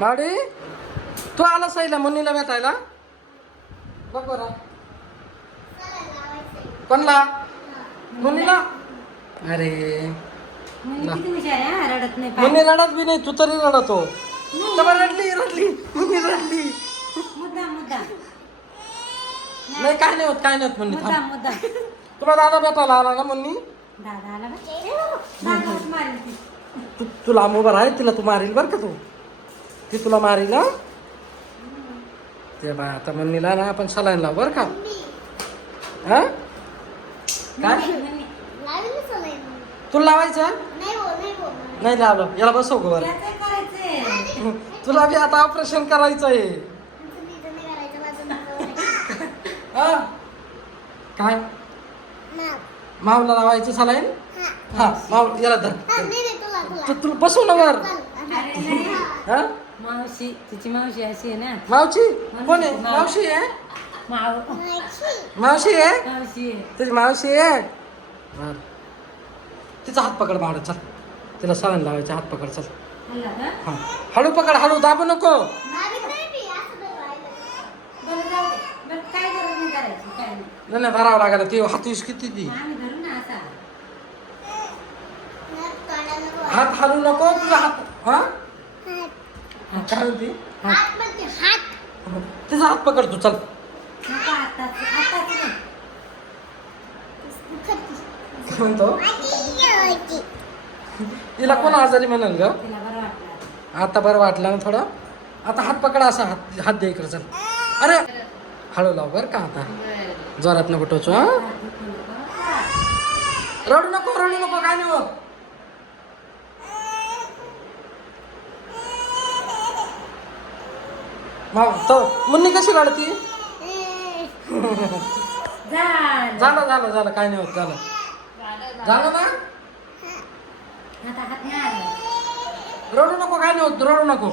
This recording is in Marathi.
मावडी तू आला साईला मुन्नीला भेटायला बघ बरं कोणला मुन्नीला अरे मुन्नी रडत बी नाही तू तरी रडतो रडली रडली मुन्नी रडली नाही काय नाही होत काय नाही होत मुन्नी तुला दादा भेटायला आला ना मुन्नी तुला मोबाईल आहे तिला तू मारील बरं का तू ती तुला मारील ना ते बा आता मुन्नीला ना आपण सलाईन लाव बरं का हा काय तुला लावायचं नाही लावलं याला बसव गो बरं तुला बी आता ऑपरेशन करायचं आहे काय मावला लावायचं सलाईन हा माव याला धर तुला बसव ना वर हा मावशी तिची मावशी अशी आहे ना मावशी कोण आहे मावशी आहे मावशी आहे मावशी तुझी मावशी आहे बर तिचा हात पकड मावड चल तिला सलाईन लावायचा हात पकड चल हा हळू पकड हळू दाबू नको नाही नाही धरावं लागेल ती हात यूज किती ती हात हलू नको तुझा हात हा काय म्हणती तिचा हात पकड तू चल म्हणतो तिला कोण आजारी म्हणाल ग आता बरं वाटलं ना थोडं आता हात पकडा असा हात हात दे इकडे चल अरे हळू लाव बरं का आता जोरात नको टोचू हा रडू नको काय नाही होत तो मुन्नी कशी रडती झालं काय नाही होत झालं ना रडू नको काय नाही होत रडू नको